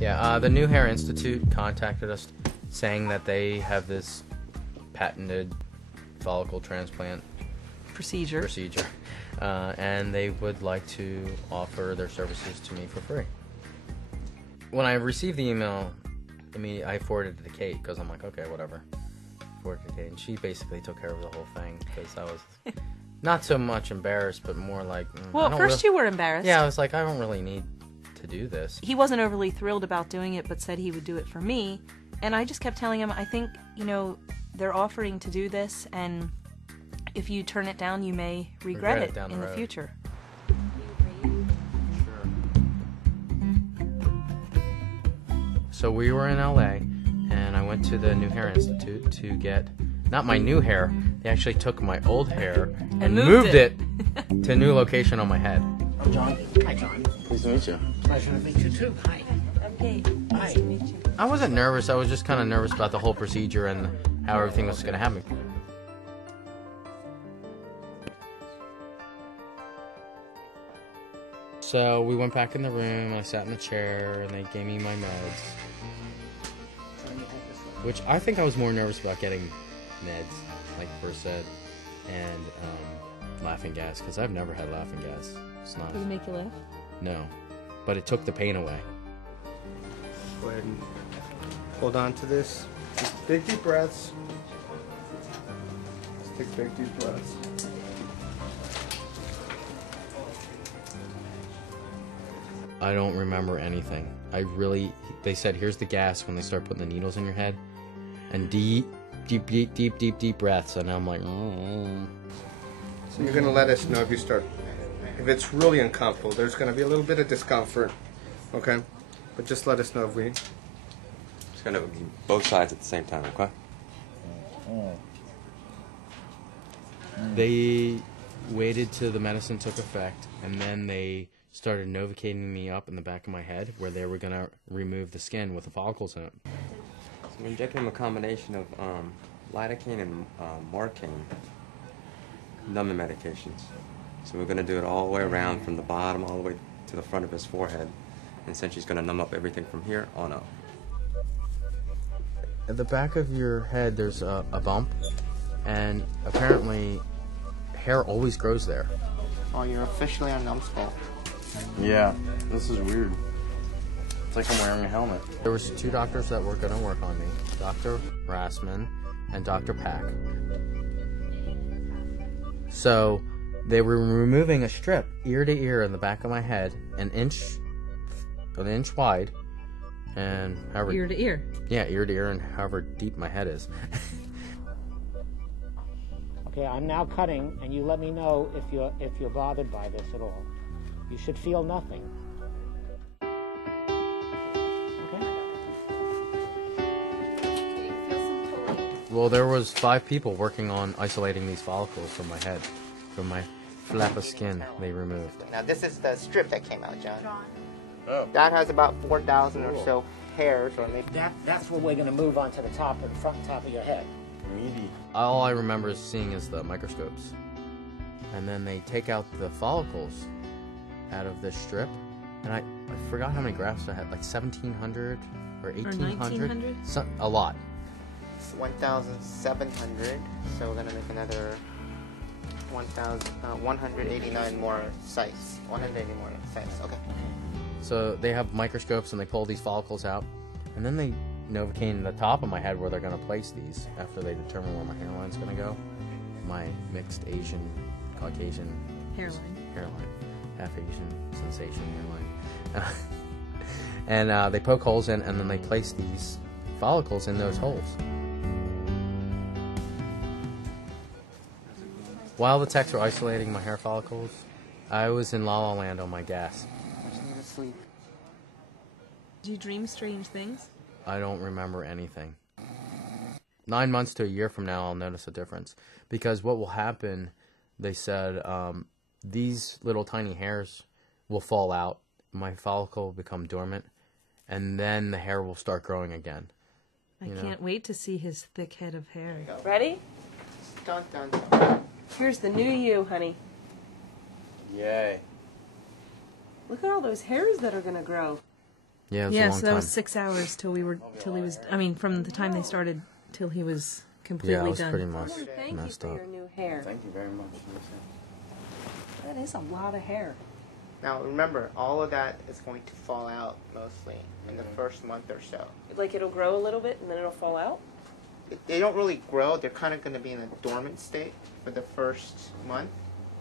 Yeah, the New Hair Institute contacted us saying that they have this patented follicle transplant Procedure. And they would like to offer their services to me for free. When I received the email, I forwarded it to Kate because I'm like, okay, whatever. Forwarded it to Kate, and she basically took care of the whole thing because I was not so much embarrassed, but more like, well, at first you were embarrassed. Yeah, I was like, I don't really need to do this. He wasn't overly thrilled about doing it, but said he would do it for me. And I just kept telling him, I think, they're offering to do this, and if you turn it down, you may regret it in the future. So we were in LA, and I went to the New Hair Institute to get, not my new hair, they actually took my old hair and moved it to a new location on my head. I'm John. Hi, John. Pleased to meet you. Pleasure to meet you, too. Hi. I'm Kate. Nice to meet you. I wasn't nervous, I was just kind of nervous about the whole procedure and how everything was going to happen. So we went back in the room, I sat in the chair, and they gave me my meds. Which I think I was more nervous about getting meds, like Versed and laughing gas, because I've never had laughing gas. It's not. Did it make you laugh? No, but it took the pain away. Go ahead and hold on to this. Just big deep breaths. Just take big deep breaths. I don't remember anything. They said, here's the gas when they start putting the needles in your head. And deep breaths. And I'm like, oh. So you're going to let us know if it's really uncomfortable. There's going to be a little bit of discomfort, okay? But just let us know if we... It's going to be both sides at the same time, okay? They waited till the medicine took effect, and then they started Novocaine me up in the back of my head where they were going to remove the skin with the follicles in it. So we're injecting him a combination of lidocaine and morphine, numbing medications. So we're going to do it all the way around from the bottom all the way to the front of his forehead. And essentially he's going to numb up everything from here on up. At the back of your head there's a bump, and apparently hair always grows there. Oh, you're officially on numbskull. Yeah, this is weird. It's like I'm wearing a helmet. There was 2 doctors that were going to work on me, Dr. Rassman and Dr. Pack. So they were removing a strip ear to ear in the back of my head, an inch wide, and however Ear to ear. Yeah, ear to ear, and however deep my head is. Okay, I'm now cutting, and you let me know if you're bothered by this at all. You should feel nothing. Okay? Well, there was 5 people working on isolating these follicles from my head, from my flap of skin they removed. Now this is the strip that came out, John. Oh. That has about 4,000 or so hairs, or maybe. That's what we're going to move on to the top of the front and top of your head. All I remember seeing is the microscopes. And then they take out the follicles out of this strip. And I forgot how many grafts I had, like 1,700 or 1,800? A lot. It's 1,700, so we're going to make another 189 more sites. 180 more sites, okay. So they have microscopes and they pull these follicles out. And then they Novocaine the top of my head where they're going to place these after they determine where my hairline's going to go. My mixed Asian, Caucasian Hairline. Half Asian sensation hairline. And they poke holes in, and then they place these follicles in those holes. While the techs were isolating my hair follicles, I was in La La Land on my gas. I just need to sleep. Do you dream strange things? I don't remember anything. 9 months to a year from now, I'll notice a difference. Because what will happen, they said, these little tiny hairs will fall out. My follicle will become dormant. And then the hair will start growing again. I can't wait to see his thick head of hair. Ready? Dun, dun, dun. Here's the new you, honey. Yay. Look at all those hairs that are going to grow. Yeah, it was a Yeah, long so that time. was 6 hours till he was. I mean, from the time they started till he was completely Yeah, I was done. pretty much Thank you messed for up. your new hair. Thank you very much. That is a lot of hair. Now remember, all of that is going to fall out mostly in the first month or so. Like it'll grow a little bit and then it'll fall out? They don't really grow. They're kind of going to be in a dormant state for the first month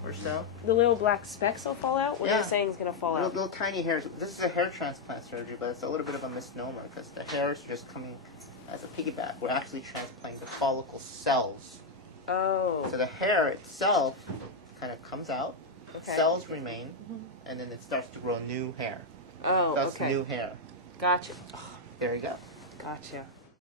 or so. The little black specks will fall out? What Yeah. you're saying is going to fall out? Little tiny hairs. This is a hair transplant surgery, but it's a little bit of a misnomer because the hairs are just coming as a piggyback. We're actually transplanting the follicle cells. Oh. So the hair itself kind of comes out, Okay. cells remain, and then it starts to grow new hair. Oh, That's okay. new hair. Gotcha. There you go. Gotcha.